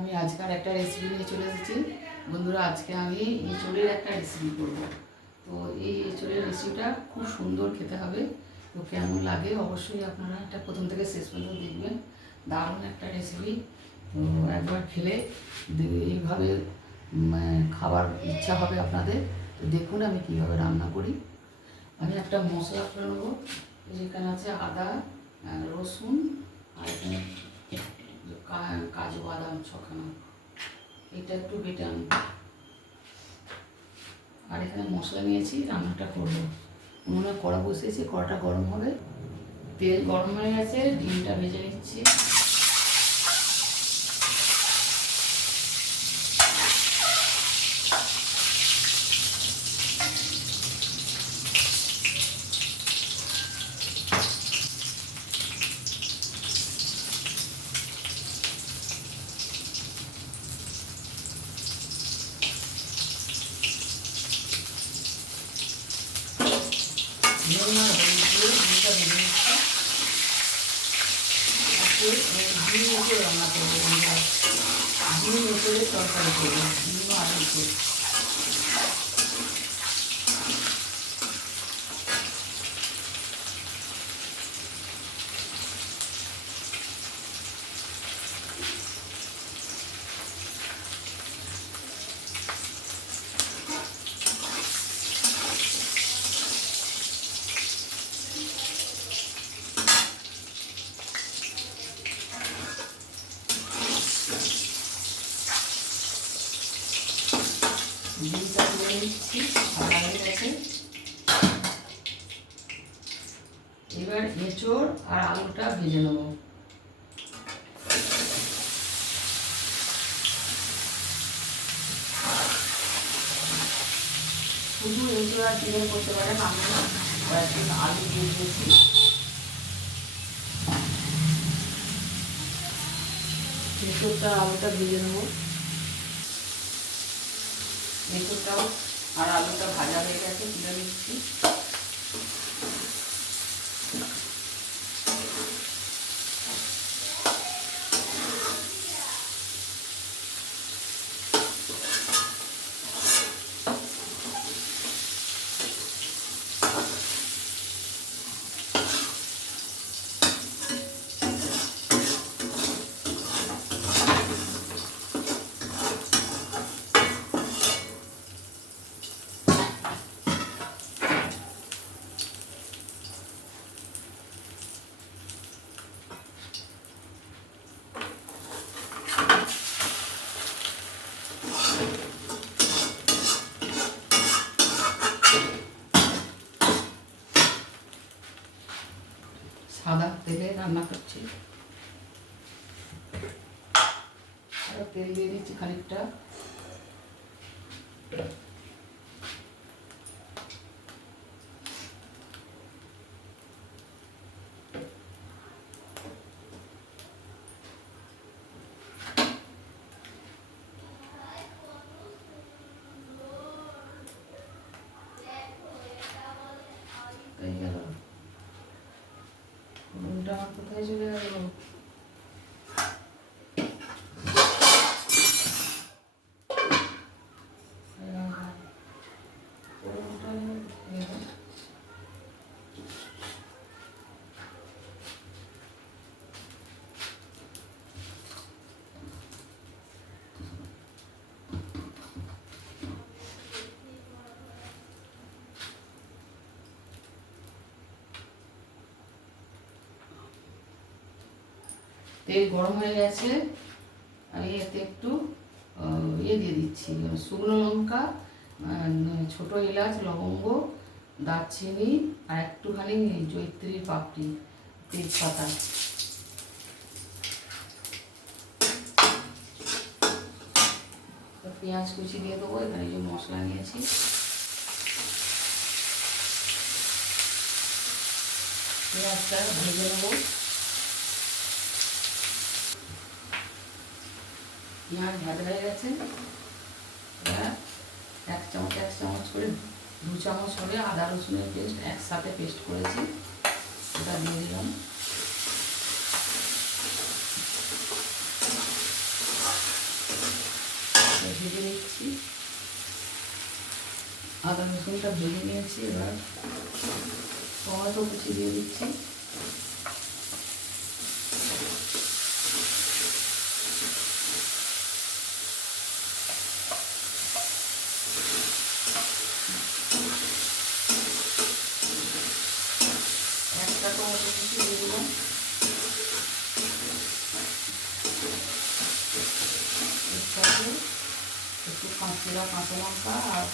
আমি আজকাল একটা রেসিপি নিয়ে চলে এসেছি বন্ধুরা। আজকে আমি এঁচোড়ের একটা রেসিপি করব। তো এই এঁচোড়ের রেসিপিটা খুব সুন্দর খেতে হবে। তো কেমন লাগে অবশ্যই আপনারা এটা প্রথম থেকে শেষ পর্যন্ত দেখবেন। দারুণ একটা রেসিপি। তো একবার খেলে এইভাবে খাবার ইচ্ছা হবে আপনাদের। তো দেখুন আমি কীভাবে রান্না করি। আমি একটা মশলা করে নেবো। যেখানে আছে আদা, রসুন, আর এখানে কাজু বাদাম ছখানা, এটা একটু বেটে আনবো। আর এখানে মশলা নিয়েছি, রান্নাটা করবো। উনুনে কড়া বসিয়েছি, কড়াটা গরম হবে, তেল গরম হয়ে গেছে, ডিমটা ভেজে নিচ্ছি। নুন আর হলুদ দিয়ে ডিমটা ভেজে নিচ্ছি। ডিম উপরে রান্না করবো, ডিম উপরে তরকারি করবো, ডিম আর উপরে। ডিমটা তুলে নিচ্ছি, ভাজা হয়ে গেছে। এবার এঁচোড় আর আলুটা ভেজে নেবো। শুধু এঁচোড় আর ডিমে করতে পারেন, আমি কয়েকদিন আলু দিয়ে দিয়েছি। এঁচোড়টা আলুটা ভেজে নেবো। এঁচোড়টাও আর আলুটা ভাজা হয়ে গেছে, তুলে দিচ্ছি। সাদা তেলে রান্না করছি, আরও তেল দিয়ে দিচ্ছি খানিকটা। এই গেল, নুনটা আমার কোথায় চলে গেল? তেল গরম হয়ে গেছে, আমি এতে একটু ইয়ে দিয়ে দিচ্ছি, শুকনো লঙ্কা, ছোটো এলাচ, লবঙ্গ, দারচিনি, আর একটুখানি জয়িত্রীর পাপড়ি, তেজপাতা। পেঁয়াজ কুচি দিয়ে দেবো। এখানে যে মশলা নিয়েছি, পেঁয়াজটা ভেজে নেবো। পেঁয়াজ ভাজা হয়ে গেছে। এবার এক চামচ করে 2 চামচ হবে আদা রসুনের পেস্ট, একসাথে পেস্ট করেছি, ওটা দিয়ে দিলাম। ভেজে নিচ্ছি। আদা রসুনটা ভেজে নিয়েছি। এবার টমেটো কুচি দিয়ে দিচ্ছি। একটা টমেটো কুচি দিয়ে দিলাম। এর সাথে একটু চেরা কাঁচা লঙ্কা আর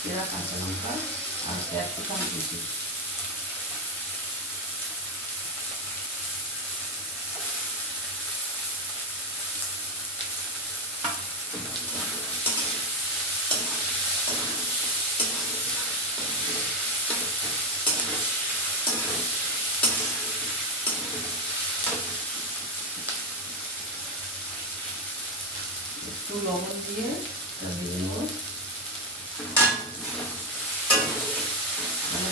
চেরা কাঁচা লঙ্কা আর ক্যাপসিকাম কুচি। একটু লবণ দিয়ে ভেজে নেব।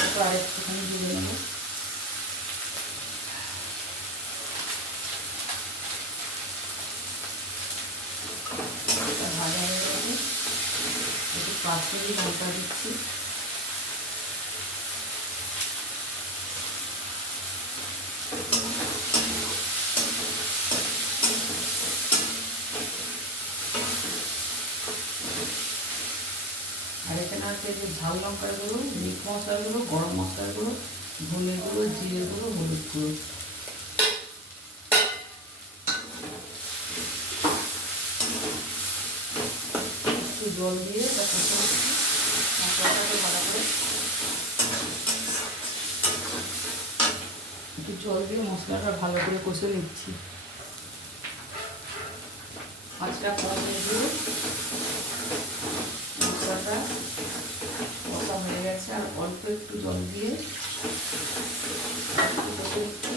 একটু আর একটুখানি ভেজে নেব। ভাজা হয়ে গেছে। একটু কাশ্মীরি লঙ্কা দিচ্ছি। আর এখানে আছে যে ঝাল লঙ্কার গুঁড়ো, মিট মশলার গুঁড়ো, গরম মশলার গুঁড়ো, ধনে গুঁড়ো, জিরে গুঁড়ো, হলুদ গুঁড়ো। একটু জল দিয়ে এটা কষে নিচ্ছি। মশলাটাকে ভালো করে একটু জল দিয়ে মশলাটা ভালো করে কষে নিচ্ছি। আঁচটা কম দিয়ে মশলাটা কষা হয়ে গেছে। আর অল্প একটু জল দিয়ে কষে নিচ্ছি।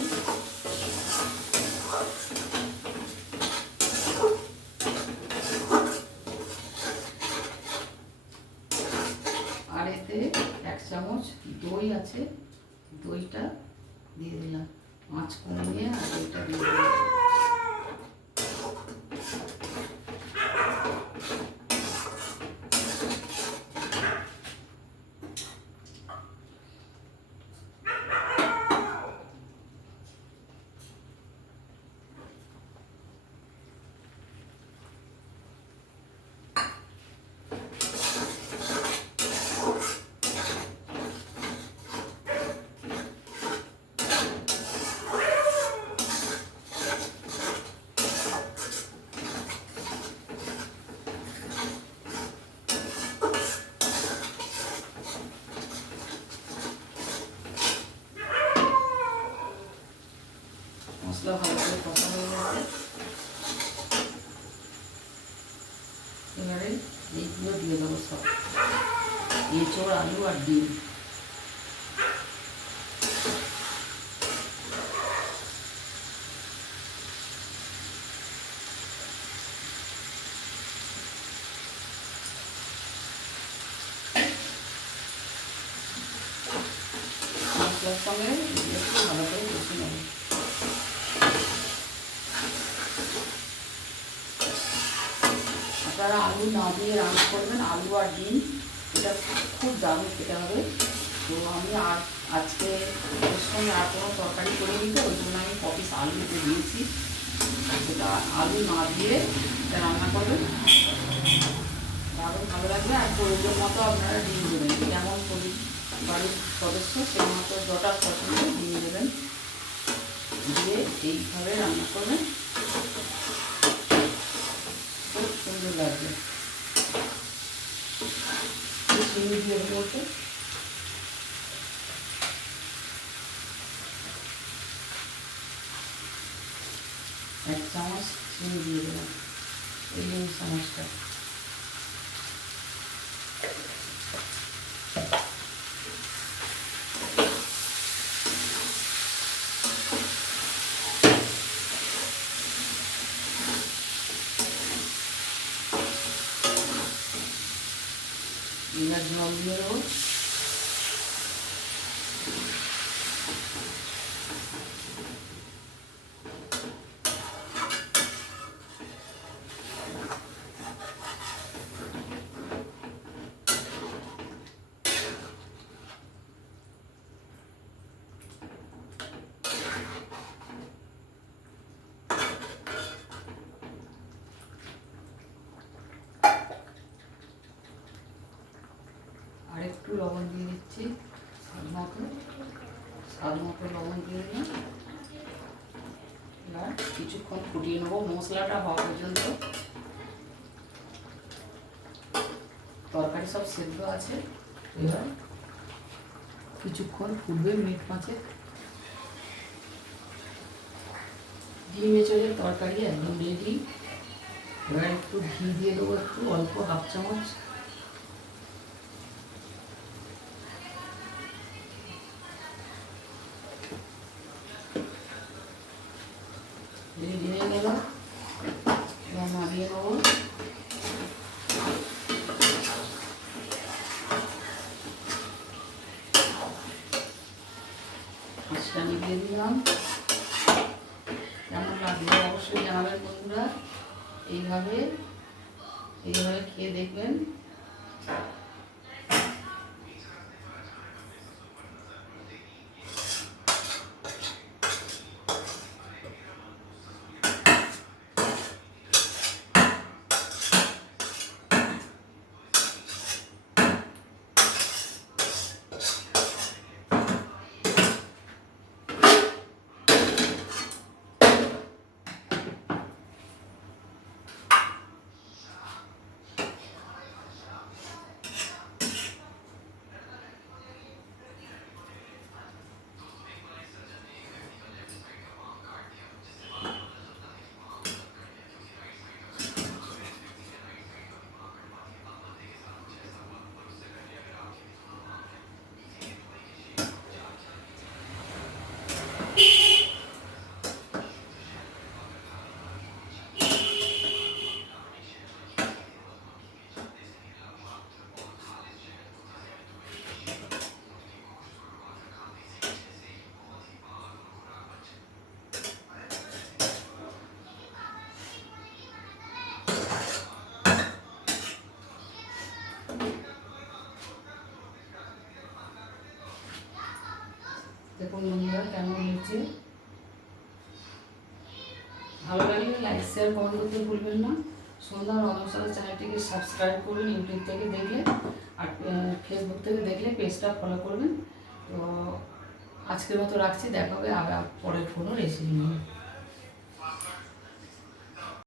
আর এতে 1 চামচ দই আছে, দইটা দিয়ে দিলাম। আঁচ কমিয়ে আর দইটা দিয়ে দিলাম। মশলা ভালো করে কষা হয়ে গেছে। এবারে এইগুলো দিয়ে দেবো সব, এঁচোড়, আলু আর ডিম। মশলার সঙ্গে একটু ভালো করে কষে নেব। আপনারা আলু না দিয়ে রান্না করবেন, আলু আর ডিম, এটা খুব দারুণ খেতে হবে। তো আমি আজকে এর সঙ্গে আর কোনো তরকারি করিনি, তো ওই জন্য আমি কপিস আলু দিতে দিয়েছি। সেটা আলু না দিয়ে এটা রান্না করবেন, দারুণ ভালো লাগবে। আর প্রয়োজন মতো আপনারা ডিম দেবেন, যেমন বাড়ির সদস্য সেই মতো যটা পছন্দ ডিম দেবেন, দিয়ে এইভাবে রান্না করবেন, খুব সুন্দর লাগবে। চিনি দিয়ে বলতে 1 চামচ চিনি দিয়ে দিলাম, এই চামচটা। এবার জল দিয়ে দেবো। লবণ দিয়ে দিচ্ছি, স্বাদ মতো লবণ দিয়ে দিলাম। এবার কিছুক্ষণ ফুটিয়ে নেবো মশলাটা হওয়া পর্যন্ত। তরকারি সব সেদ্ধ আছে, এবার কিছুক্ষণ ফুটবে, মিনিট 5। ডিম এঁচোড়ের তরকারি একদম রেডি। এবার একটু ঘি দিয়ে দেবো, একটু অল্প, 1/2 চামচ। রেডি হয়ে গেল, এবার নামিয়ে নেবো। মাছটা নিভিয়ে দিলাম। কেমন লাগলো অবশ্যই জানাবেন বন্ধুরা। এইভাবে খেয়ে দেখবেন। দেখুন বন্ধুরা কেমন হয়েছে। ভালো লাগলে লাইক, শেয়ার, কমেন্ট করতে ভুলবেন না। সন্ধ্যা রন্ধনশালা চ্যানেলটিকে সাবস্ক্রাইব করবেন ইউটিউব থেকে দেখলে, আর ফেসবুক থেকে দেখলে পেজটা ফলো করবেন। তো আজকের মতো রাখছি, দেখা হবে আবার পরের কোনো রেসিপি নিয়ে।